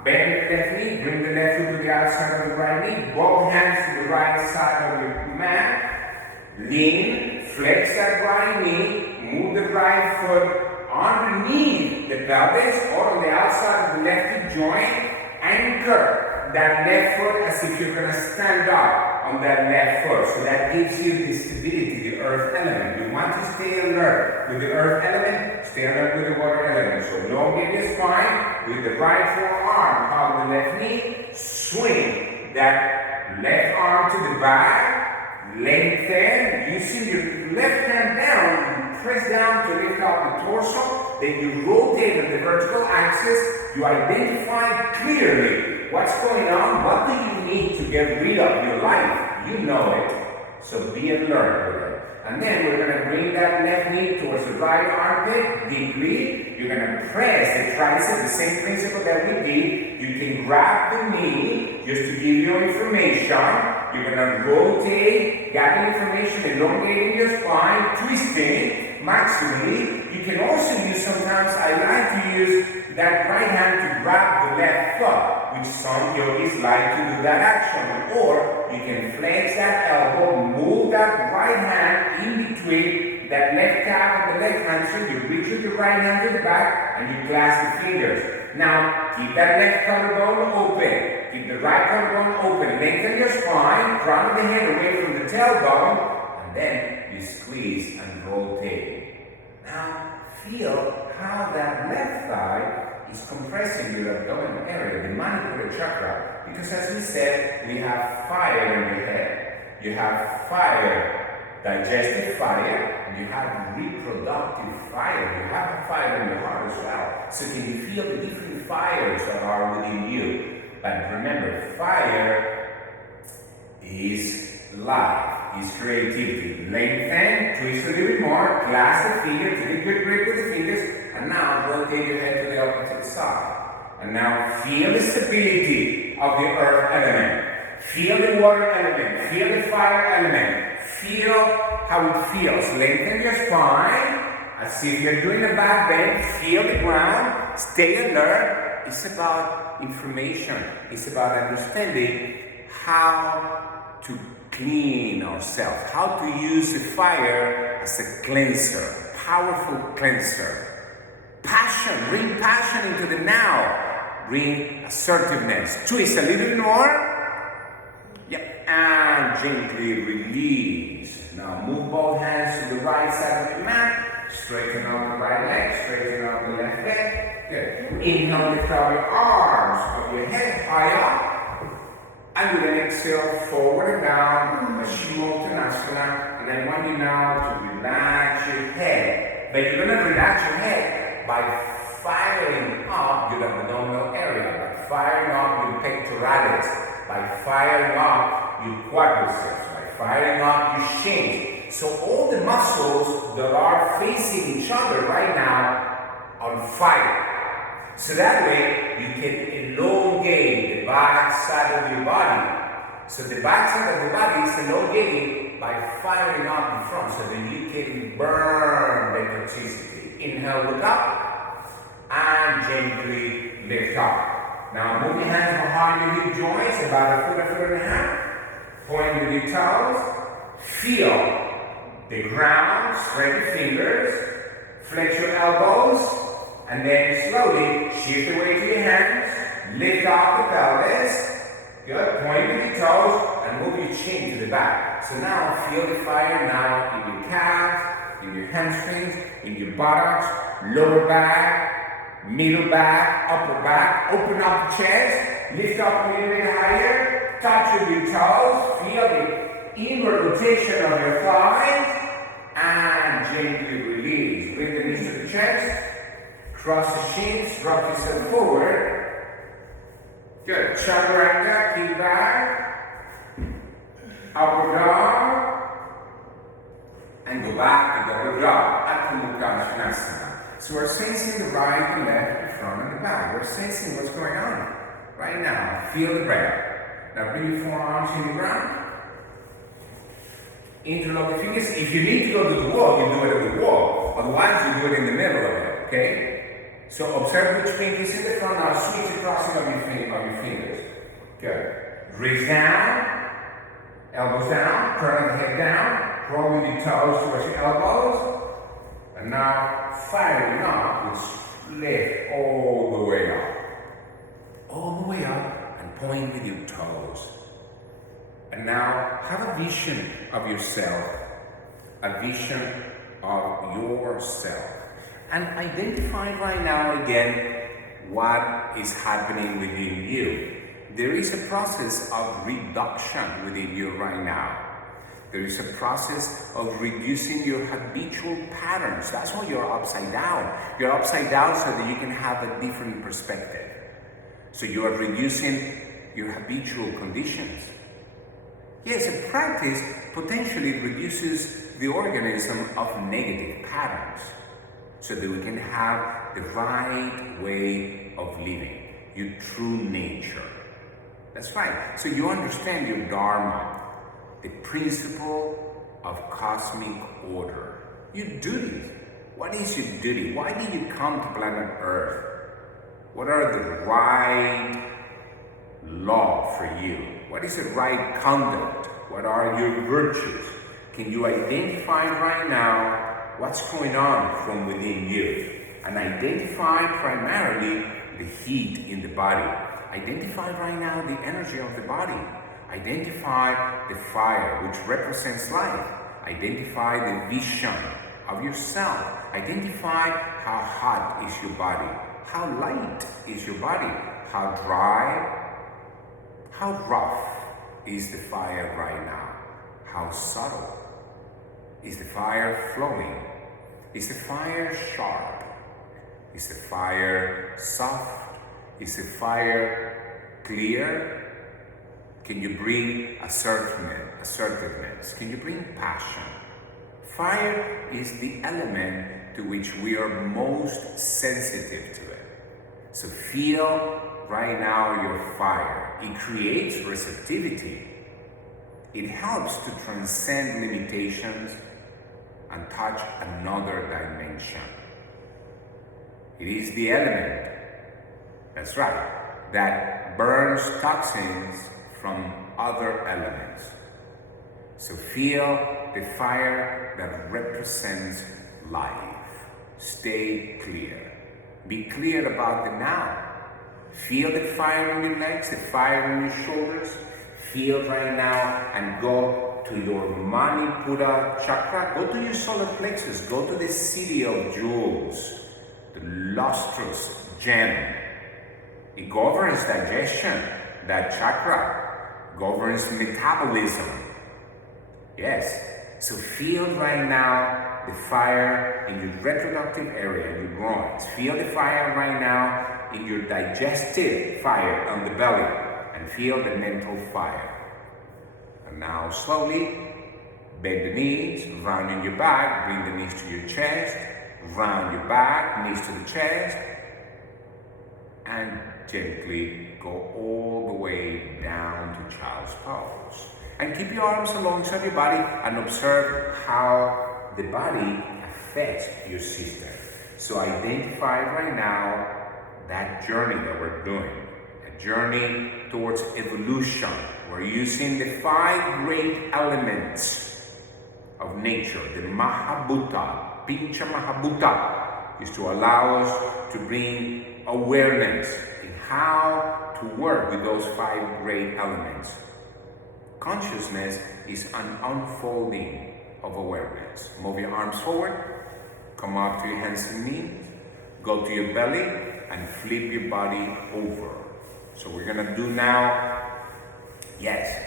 Bend the left knee, bring the left foot to the outside of the right knee, both hands to the right side of your mat, lean, flex that right knee, move the right foot underneath the pelvis or on the outside of the left hip joint, anchor that left foot as if you're going to stand up on that left foot. So that gives you the stability, the earth element. You want to stay alert with the earth element, stay alert with the water element. So elongate your spine with the right forearm, hug the left knee, swing that left arm to the back, lengthen, using your left hand down, press down to lift up the torso, then you rotate on the vertical axis, you identify clearly what's going on, what do you need to get rid of your life? You know it, so be alert with it. And then we're going to bring that left knee towards the right armpit deeply. You're going to press the tricep, the same principle that we did. You can grab the knee just to give you information. You're going to rotate, gather information, elongating your spine, twisting maximally. You can also use, sometimes I like to use that right hand to grab the left foot, which some yogis like to do that action. Or you can flex that elbow, move that right hand in between that left calf and the left hamstring. You reach with your right hand to the back and you clasp the fingers. Now, keep that left collarbone open. Keep the right collarbone open. Lengthen your spine, crown of the head away from the tailbone, and then you squeeze and rotate. Now, feel how that left thigh is compressing your abdominal area, the Mahabhutas chakra. Because as we said, we have fire in your head. You have fire, digestive fire, and you have reproductive fire. You have a fire in your heart as well. So can you feel the different fires that are within you? But remember, fire is life, is creativity. Lengthen, twist a little bit more, clasp the fingers, take a good grip with the fingers, and now rotate your head to the opposite side. And now feel the stability of the earth element. Feel the water element. Feel the fire element. Feel how it feels. Lengthen your spine as if you're doing a back bend. Feel the ground. Stay alert. It's about information. It's about understanding how to clean ourselves, how to use the fire as a cleanser, a powerful cleanser. Passion, bring passion into the now. Bring assertiveness. Twist a little bit more. Yep, and gently release. Now move both hands to the right side of the mat. Straighten out the right leg, straighten out the left leg. Good. Inhale, lift up your arms of your head high up. And with an exhale, forward and down, Paschimottanasana. And I want you now to relax your head. But you're going to relax your head by firing up your abdominal area, by firing up your pectoralis, by firing up your quadriceps, by firing up your shins. So all the muscles that are facing each other right now are on fire. So that way you can elongate the back side of your body. So the back side of the body is elongating by firing up in front so that you can burn the toxicity. Inhale, look up, and gently lift up. Now move your hands behind your hip joints, about a foot and a half. Point with your toes. Feel the ground, spread your fingers, flex your elbows, and then slowly shift away to your hands, lift up the pelvis, good, point with your toes, and move your chin to the back. So now feel the fire now in your calves, in your hamstrings, in your buttocks, lower back, middle back, upper back. Open up the chest, lift up a little bit higher, touch with your toes, feel the inward rotation of your thighs, and gently release. Bring the knees to the chest. Cross the shins, drop yourself forward. Good. Chaturanga, keep back. Upper dog. And go back to double dog. Adho Mukha Svanasana. So we're sensing the right, the left, the front, and the back. We're sensing what's going on right now. Feel the breath. Now bring your forearms in the ground. Interlock the fingers. If you need to go to the wall, you do it at the wall. Otherwise, you do it in the middle of it. Okay? So observe which finger is in the front. Now switch the crossing of your fingers. Good. Wrist down, elbows down, turn the head down, roll with your toes towards your elbows, and now firing up with lift all the way up. All the way up and point with your toes. And now have a vision of yourself, a vision of yourself. And identify right now again what is happening within you. There is a process of reduction within you right now. There is a process of reducing your habitual patterns. That's why you're upside down. You're upside down so that you can have a different perspective. So you are reducing your habitual conditions. Yes, a practice potentially reduces the organism of negative patterns, so that we can have the right way of living, your true nature. That's right. So you understand your Dharma, the principle of cosmic order. Your duty. What is your duty? Why did you come to planet Earth? What are the right law for you? What is the right conduct? What are your virtues? Can you identify right now what's going on from within you? And identify primarily the heat in the body. Identify right now the energy of the body. Identify the fire, which represents life. Identify the vision of yourself. Identify how hot is your body. How light is your body. How dry, how rough is the fire right now. How subtle. Is the fire flowing? Is the fire sharp? Is the fire soft? Is the fire clear? Can you bring assertiveness? Can you bring passion? Fire is the element to which we are most sensitive to it. So feel right now your fire. It creates receptivity. It helps to transcend limitations and touch another dimension. It is the element, that's right, that burns toxins from other elements. So feel the fire that represents life. Stay clear. Be clear about the now. Feel the fire in your legs, the fire in your shoulders. Feel right now and go to your Mahabhutas chakra. Go to your solar plexus. Go to the city of jewels, the lustrous gem. It governs digestion. That chakra governs metabolism. Yes. So feel right now the fire in your reproductive area, in your groins. Feel the fire right now in your digestive fire on the belly. And feel the mental fire. And now slowly bend the knees, round in your back, bring the knees to your chest, round your back, knees to the chest, and gently go all the way down to child's pose. And keep your arms alongside your body and observe how the body affects your system. So identify right now that journey that we're doing, a journey towards evolution. We're using the 5 great elements of nature. The Mahabhuta, Pincha Mahabhuta, is to allow us to bring awareness in how to work with those 5 great elements. Consciousness is an unfolding of awareness. Move your arms forward, come up to your hands and knees, go to your belly and flip your body over. So we're gonna do now, yes,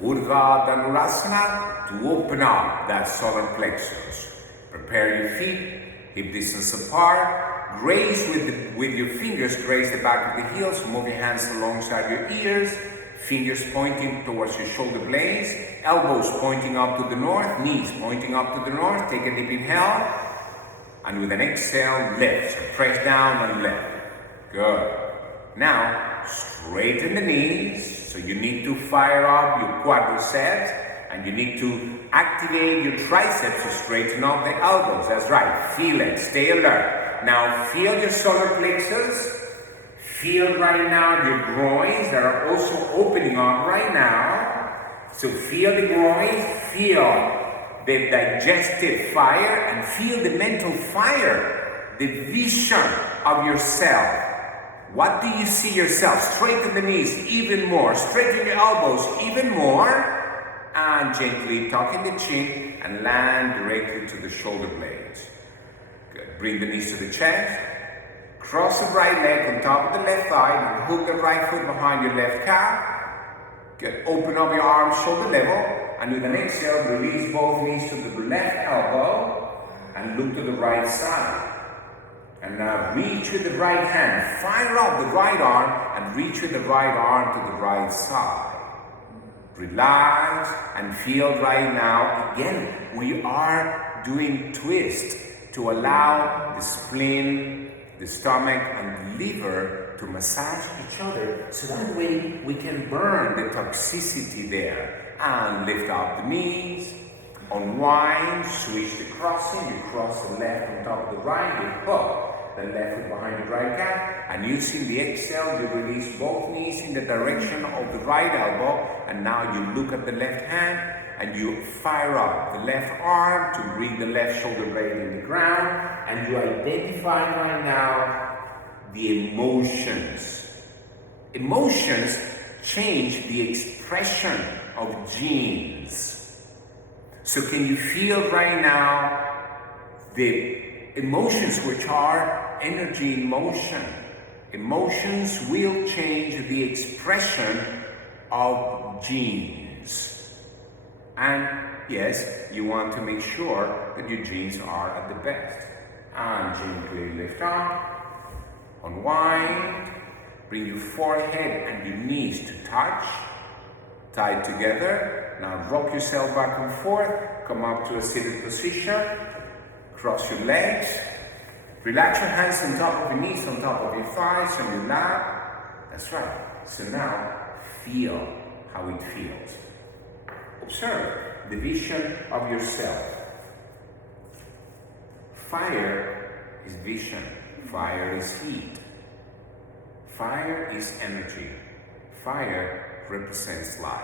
Urdhva Dhanurasana to open up that solar plexus. Prepare your feet, hip distance apart, graze with your fingers, graze the back of the heels, move your hands alongside your ears, fingers pointing towards your shoulder blades, elbows pointing up to the north, knees pointing up to the north. Take a deep inhale, and with an exhale, lift. So press down and lift. Good. Now, straighten the knees. So you need to fire up your quadriceps, and you need to activate your triceps to straighten up the elbows. That's right. Feel it. Stay alert. Now, feel your solar plexus. Feel right now your groins that are also opening up right now. So feel the groins, feel the digestive fire, and feel the mental fire, the vision of yourself. What do you see yourself? Straighten the knees even more, straighten your elbows even more, and gently tuck in the chin and land directly to the shoulder blades. Good. Bring the knees to the chest. Cross the right leg on top of the left thigh and hook the right foot behind your left calf. Good. Open up your arms shoulder level, and with an exhale, release both knees to the left elbow and look to the right side. And now reach with the right hand, fire up the right arm and reach with the right arm to the right side. Relax and feel right now. Again, we are doing twist to allow the spleen, the stomach and the liver to massage each other, so that way we can burn the toxicity there. And lift up the knees, unwind, switch the crossing, you cross the left on top of the right, you hook the left foot behind the right calf, and using the exhale, you release both knees in the direction of the right elbow, and now you look at the left hand, and you fire up the left arm to bring the left shoulder blade in the ground, and you identify right now the emotions. Emotions change the expression of genes. So can you feel right now the emotions, which are energy in motion? Emotions will change the expression of genes. And yes, you want to make sure that your genes are at the best. And gently lift up, unwind, bring your forehead and your knees to touch, tied together. Now rock yourself back and forth, come up to a seated position, cross your legs, relax your hands on top of your knees, on top of your thighs, on your lap. That's right. So now feel how it feels. Observe the vision of yourself. Fire is vision. Fire is heat. Fire is energy. Fire represents life.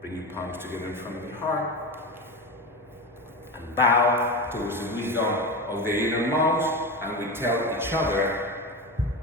Bring your palms together in front of your heart and bow towards the wisdom of the innermost, and we tell each other